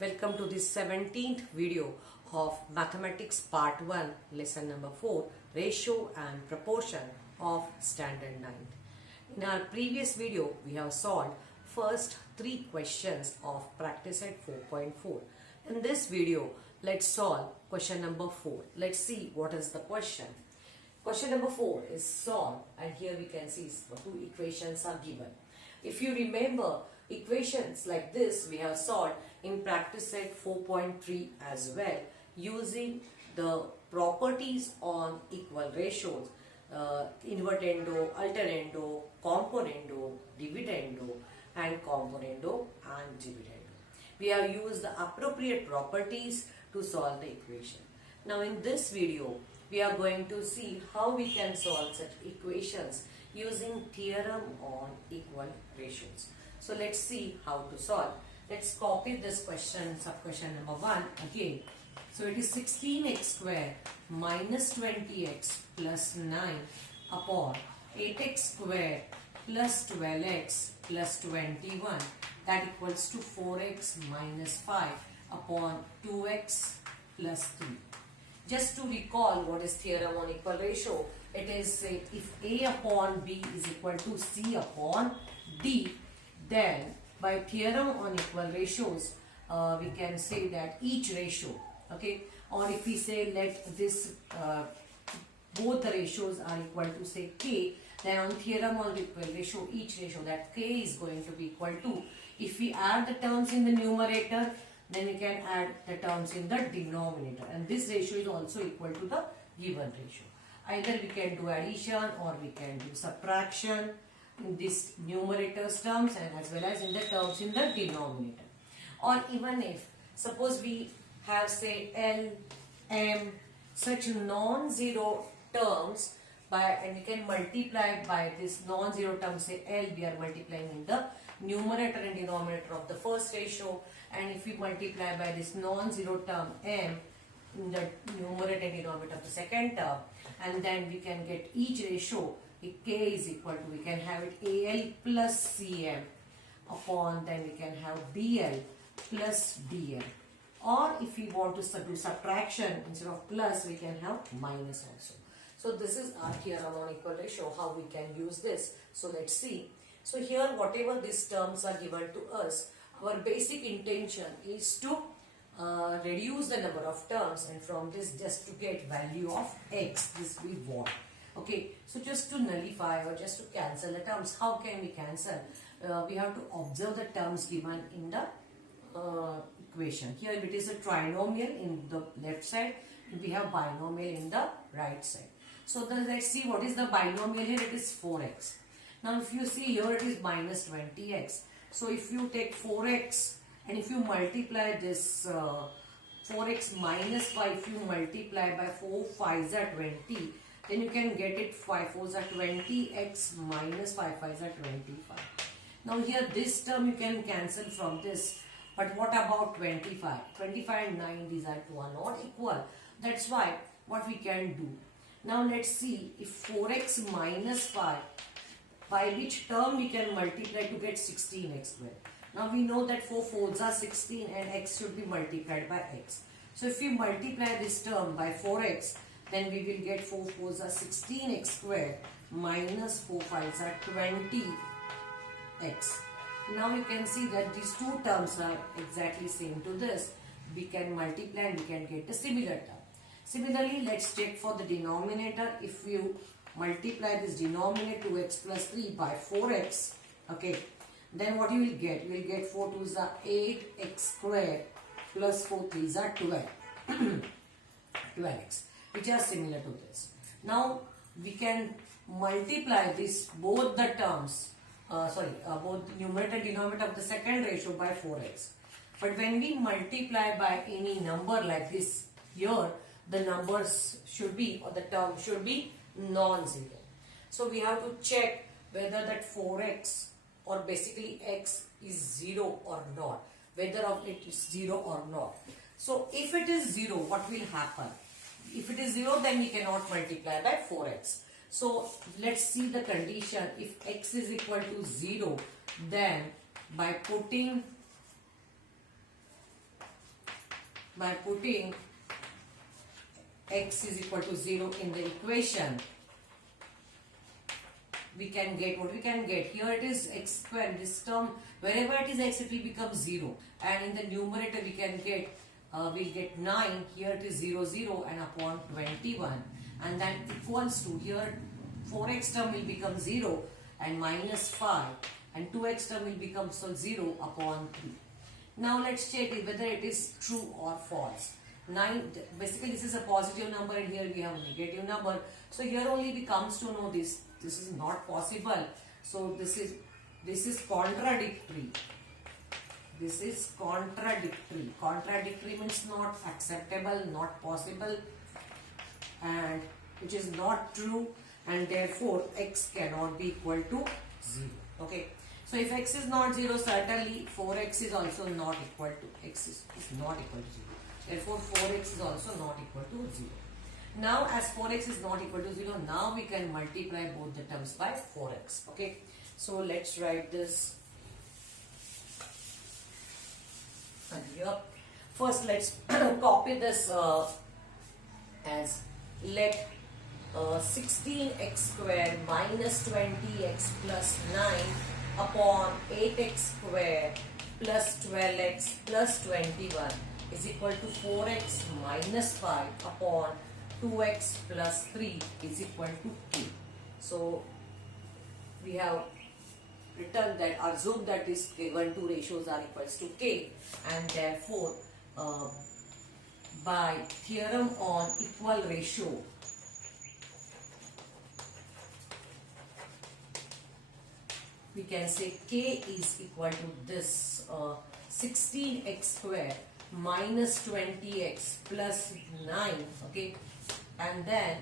Welcome to this 17th video of Mathematics Part 1, Lesson number 4, Ratio and Proportion of Standard 9. In our previous video, we have solved first 3 questions of Practice Set 4.4. In this video, let's solve question number 4. Let's see what is the question. Question number 4 is solved, and here we can see 2 equations are given. If you remember, equations like this we have solved in Practice Set 4.3 as well, using the properties on equal ratios, invertendo, alternando, componendo, dividendo, and componendo and dividendo. We have used the appropriate properties to solve the equation. Now in this video, we are going to see how we can solve such equations using theorem on equal ratios. So let's see how to solve. Let's copy this question, sub question number 1 again. So it is 16x square minus 20x plus 9 upon 8x square plus 12x plus 21, that equals to 4x minus 5 upon 2x plus 3. Just to recall what is theorem on equal ratio, it is if A upon B is equal to C upon D, then by theorem on equal ratios, we can say that each ratio, okay, or if we say let this both the ratios are equal to say K, then on theorem on equal ratio, each ratio that K is going to be equal to, if we add the terms in the numerator, then we can add the terms in the denominator, and this ratio is also equal to the given ratio. Either we can do addition or we can do subtraction in this numerator's terms and as well as in the terms in the denominator. Or even if suppose we have say L, M, such non-zero terms and we can multiply by this non-zero term, say L, we are multiplying in the numerator and denominator of the first ratio, and if we multiply by this non-zero term M in the numerator and denominator of the second term, and then we can get each ratio, if K is equal to, we can have it AL plus CM upon, then we can have BL plus DL. Or if we want to do subtraction, instead of plus we can have minus also. So this is our theorem on equal ratio, how we can use this. So let's see. So here whatever these terms are given to us, our basic intention is to reduce the number of terms, and from this just to get value of x, this we want. Okay, so just to nullify or just to cancel the terms, how can we cancel? We have to observe the terms given in the equation. Here it is a trinomial in the left side, and we have binomial in the right side. So let's see what is the binomial here. It is 4x. Now if you see here it is minus 20x. So if you take 4x and if you multiply this 4x minus 5, if you multiply by 4 5s are 20, then you can get it 5 4s are 20, x minus 5 5s are 25. Now here this term you can cancel from this, but what about 25? 25 and 9, these are not equal. That's why what we can do. Now let's see if 4x minus 5, by which term we can multiply to get 16x squared. Now we know that 4 4s are 16 and x should be multiplied by x. So if we multiply this term by 4x, then we will get 4 4s are 16x squared minus 4 5s are 20x. Now you can see that these two terms are exactly same to this. We can multiply and we can get a similar term. Similarly, let's check for the denominator. If you multiply this denominator 2x plus 3 by 4x, okay, then what you will get? You will get 4 2s are 8x squared plus 4 3s are 12. 12x, which are similar to this. Now we can multiply this both the terms, both numerator and denominator of the second ratio by 4x. But when we multiply by any number like this here, the numbers should be, or the term should be non-zero. So we have to check whether that 4x or basically x is 0 or not, whether of it is 0 or not. So if it is 0, what will happen? If it is 0, then we cannot multiply by 4x. So let's see the condition. If x is equal to 0, then by putting by putting x is equal to 0 in the equation, we can get what we can get. Here it is x square. This term, wherever it is x, it will become 0. And in the numerator, we can get, we'll get 9. Here it is 0, 0 and upon 21. And that equals to, here 4x term will become 0 and minus 5. And 2x term will become 0 upon 3. Now let's check whether it is true or false. 9, basically this is a positive number and here we have a negative number. So here only we comes to know this is not possible. So this is contradictory. This is contradictory. Contradictory means not acceptable, not possible, and which is not true, and therefore x cannot be equal to 0. Okay. So if x is not 0, certainly 4x is also not equal to x is not equal to 0. Therefore 4x is also not equal to 0. Now as 4x is not equal to 0, now we can multiply both the terms by 4x. Okay. So let's write this. And here first let's copy this as let 16x square minus 20x plus 9 upon 8x square plus 12x plus 21 is equal to 4x minus 5 upon 2x plus 3 is equal to k. So we have written that, assume that these given two ratios are equals to k, and therefore by theorem on equal ratio, we can say k is equal to this 16x square minus 20x plus 9. Okay, and then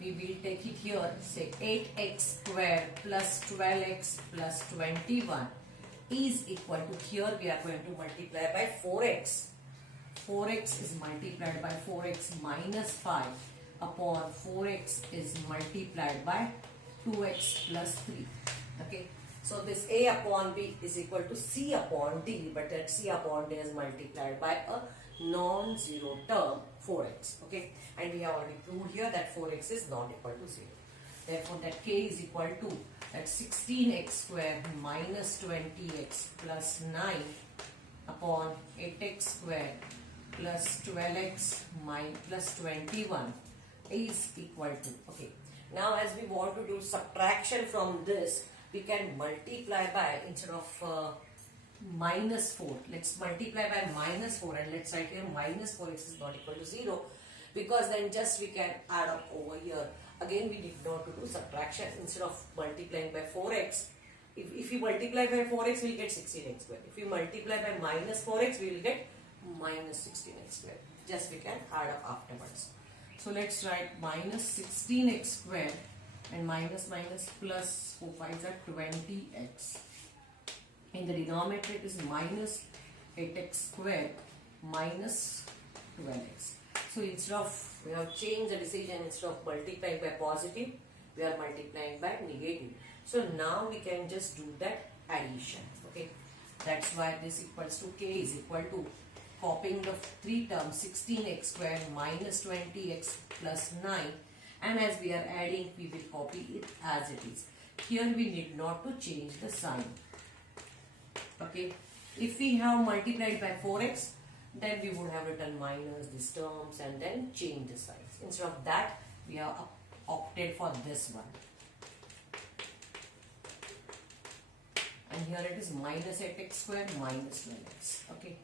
we will take it here, say 8x square plus 12x plus 21 is equal to, here we are going to multiply by 4x. 4x is multiplied by 4x minus 5 upon 4x is multiplied by 2x plus 3. Okay. So this a upon b is equal to c upon d, but that c upon d is multiplied by a non-zero term 4x. Okay, and we have already proved here that 4x is not equal to 0. Therefore that k is equal to that 16x square minus 20x plus 9 upon 8x square plus 12x plus 21 is equal to, okay. Now as we want to do subtraction from this, we can multiply by, instead of minus 4, let's multiply by minus 4, and let's write here minus 4x is not equal to 0, because then just we can add up over here. Again we need not to do subtraction. Instead of multiplying by 4x, if we multiply by 4x we will get 16x square. If we multiply by minus 4x we will get minus 16x square. Just we can add up afterwards. So let's write minus 16x square and minus minus plus 4 5s are 20x. In the denominator it is minus 8x square minus 12x. So instead of, we have changed the decision, instead of multiplying by positive, we are multiplying by negative. So now we can just do that addition. Okay, that's why this equals to k is equal to, copying the three terms 16x square minus 20x plus 9, and as we are adding we will copy it as it is. Here we need not to change the sign. Okay, if we have multiplied by 4x, then we would have written minus these terms and then change the signs. Instead of that, we have opted for this one. And here it is minus 8x square minus 12x. Okay.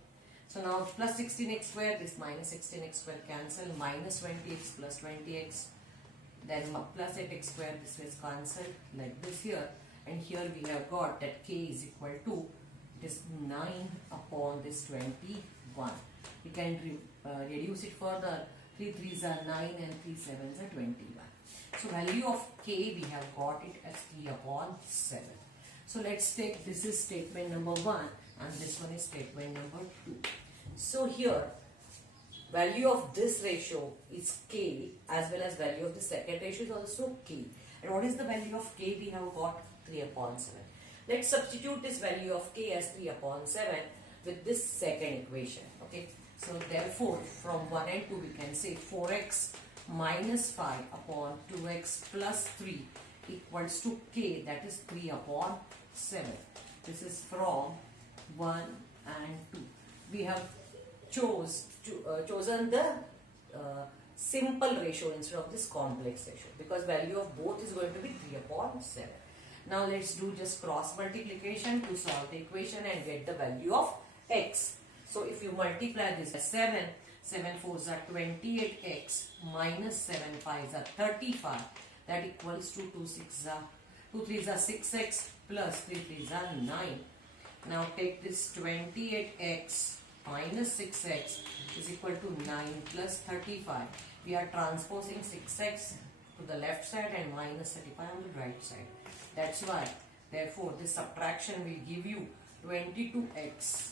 So now plus 16x square, this minus 16x square cancel, minus 20x plus 20x, then plus 8x square, this is cancelled like this here. And here we have got that k is equal to, it is 9 upon this 21. We can reduce it further. 3 3s are 9 and 3 7s are 21. So value of k, we have got it as 3 upon 7. So let's take, this is statement number 1 and this one is statement number 2. So here value of this ratio is k, as well as value of the second ratio is also k. And what is the value of k? We have got 3 upon 7. Let's substitute this value of k as 3 upon 7. with this second equation. Okay, so therefore from 1 and 2 we can say 4x minus 5 upon 2x plus 3 equals to k, that is 3 upon 7. This is from 1 and 2. We have chosen the simple ratio instead of this complex ratio, because value of both is going to be 3 upon 7. Now let's do just cross multiplication to solve the equation and get the value of x. So if you multiply this by 7, 7 4s are 28x minus 7 5s are 35, that equals to 2 3s are 6x plus 3 3s are 9. Now take this 28x minus 6x is equal to 9 plus 35. We are transposing 6x to the left side and minus 35 on the right side. That's why, therefore, this subtraction will give you 22x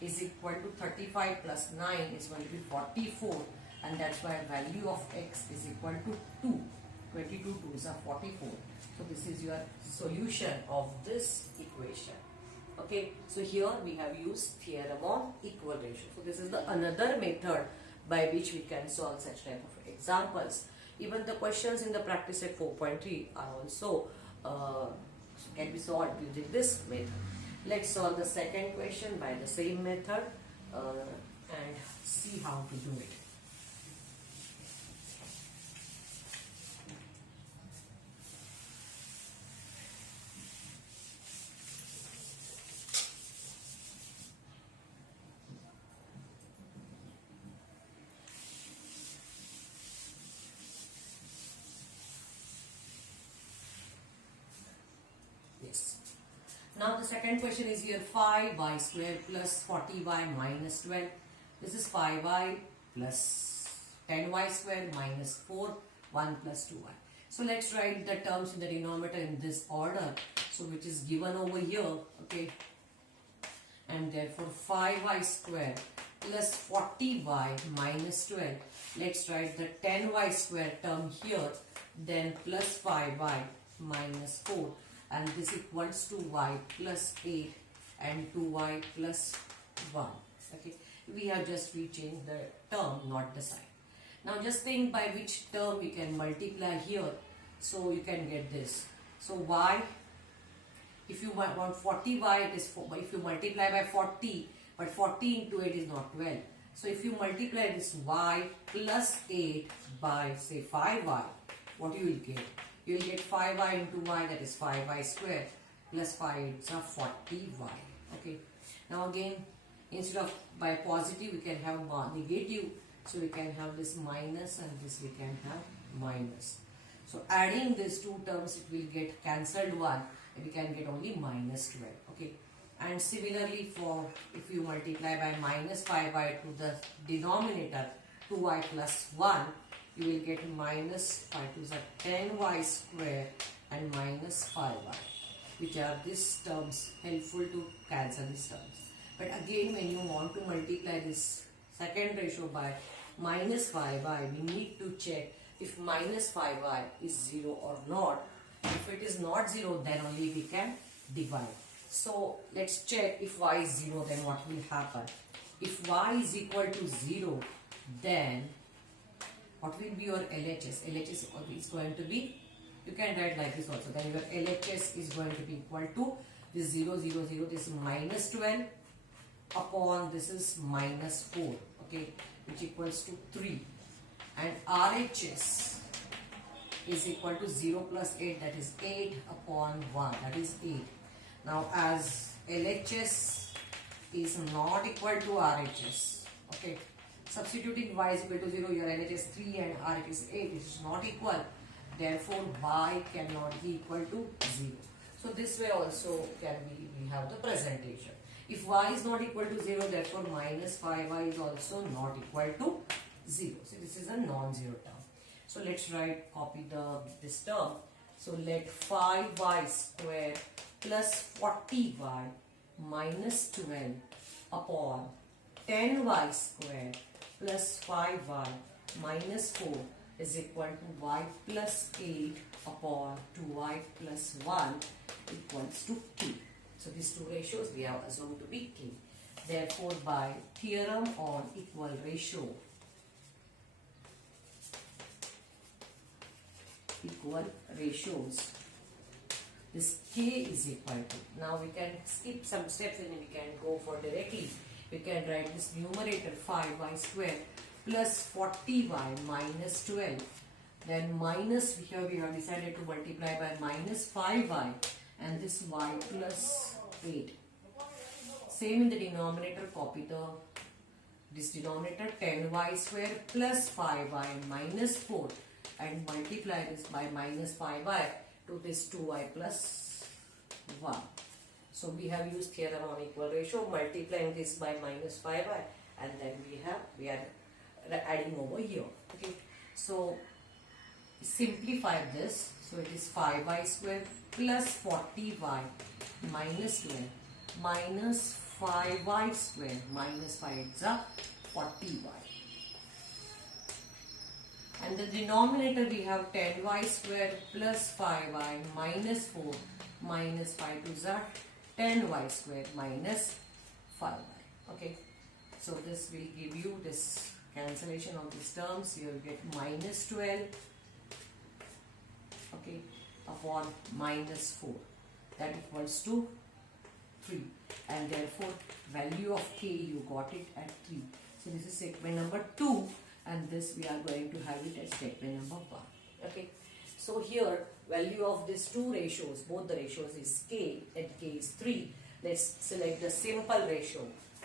is equal to 35 plus 9 is going to be 44, and that's why value of x is equal to 2. 22 2s are 44. So this is your solution of this equation. Okay, so here we have used theorem on equal ratio. So this is the another method by which we can solve such type of examples. Even the questions in the practice set 4.3 are also can be solved using this method. Let's solve the second question by the same method and see how to do it. Now the second question is here 5y square plus 40y minus 12. This is 5y plus 10y square minus 4, 1 plus 2y. So let's write the terms in the denominator in this order, so which is given over here. Okay, and therefore 5y square plus 40y minus 12. Let's write the 10y square term here, then plus 5y minus 4. And this equals to y plus 8 and 2y plus 1. Okay, we have just rechanged the term, not the sign. Now just think by which term we can multiply here, so you can get this. So y, if you want 40y, it is 4. If you multiply by 40, but 40 into 8 is not 12. So if you multiply this y plus 8 by say 5y, what you will get? You will get 5y into y, that is 5y square plus 5 is 40y. Okay. Now again, instead of by positive we can have negative, so we can have this minus and this we can have minus. So adding these two terms, it will get cancelled one and we can get only minus 12. Okay. And similarly for if you multiply by minus 5y to the denominator 2y plus 1, you will get minus 5 to the 10y square and minus 5y, which are these terms helpful to cancel these terms. But again, when you want to multiply this second ratio by minus 5y, we need to check if minus 5y is 0 or not. If it is not 0, then only we can divide. So let's check if y is 0, then what will happen. If y is equal to 0, then what will be your LHS? LHS is going to be, you can write like this also, then your LHS is going to be equal to this 0 0 0, this is minus 12 upon this is minus 4, okay, which equals to 3, and RHS is equal to 0 plus 8, that is 8 upon 1, that is 8. Now as LHS is not equal to RHS, okay, substituting y is equal to 0, your LHS 3 and RHS 8 is not equal, therefore y cannot be equal to 0. So this way also can we have the presentation. If y is not equal to 0, therefore minus 5y is also not equal to 0. So this is a non-zero term. So let's copy this term. So let 5y square plus 40y minus 12 upon 10y square plus 5y minus 4 is equal to y plus 8 upon 2y plus 1 equals to 2. So these two ratios we have assumed to be K. Therefore, by theorem on equal ratios, this K is equal to, now we can skip some steps and we can go for directly. We can write this numerator 5y square plus 40y minus 12. Then minus, here we have decided to multiply by minus 5y and this y plus 8. Same in the denominator, copy this denominator 10y square plus 5y minus 4 and multiply this by minus 5y to this 2y plus 1. So we have used theorem on equal ratio, multiplying this by minus 5y and then we are adding over here. Okay, so simplify this. So it is 5y square plus 40y minus 12 minus 5y square minus 5 is 40y. And the denominator we have 10y square plus 5y minus 4 minus 5 to 10y square minus 5y. Okay, so this will give you this cancellation of these terms. You will get minus 12, okay, upon minus 4, that equals to 3, and therefore value of K you got it at 3. So this is statement number 2 and this we are going to have it as statement number 1. Okay, so here value of these two ratios, both the ratios is K and K is 3. Let's select the simple ratio,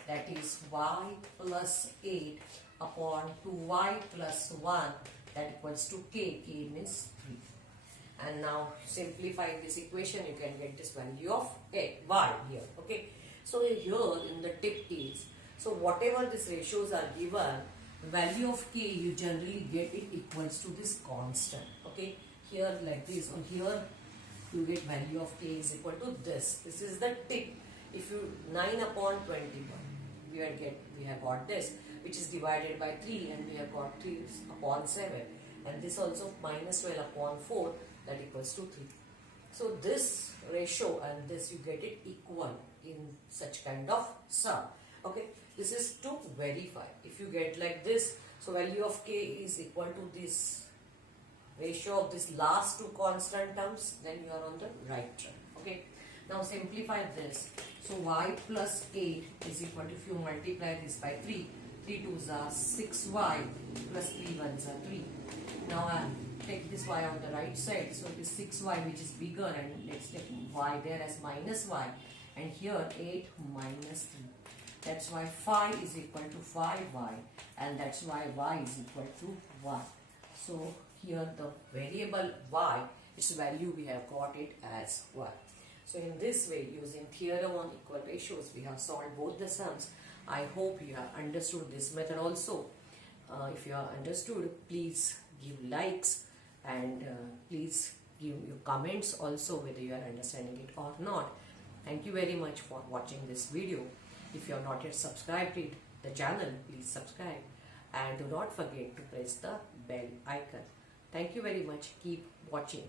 that is y plus 8 upon 2y plus 1, that equals to K. K means 3. And now simplifying this equation, you can get this value of y here. Okay, so here in the tip is, so whatever these ratios are given, value of K you generally get it equals to this constant. Okay, here like this, or here you get value of K is equal to this. This is the tip. If you 9 upon 21, we have got this, which is divided by 3, and we have got 3 upon 7, and this also minus 12 upon 4, that equals to 3. So this ratio and this you get it equal in such kind of sum. Okay, this is to verify. If you get like this, so value of K is equal to this ratio of this last two constant terms, then you are on the right track. Okay, now simplify this. So y plus 8 is equal to, if you multiply this by 3, 3 2s are 6y plus 3 1s are 3. Now I take this y on the right side, so it is 6y which is bigger, and let's take y there as minus y, and here 8 minus 3. That's why phi is equal to 5y, and that's why y is equal to 1. So here the variable y, its value we have got it as 1. So in this way, using theorem on equal ratios, we have solved both the sums. I hope you have understood this method also. If you have understood, please give likes, and please give your comments also whether you are understanding it or not. Thank you very much for watching this video. If you are not yet subscribed to the channel, please subscribe, and do not forget to press the bell icon. Thank you very much. Keep watching.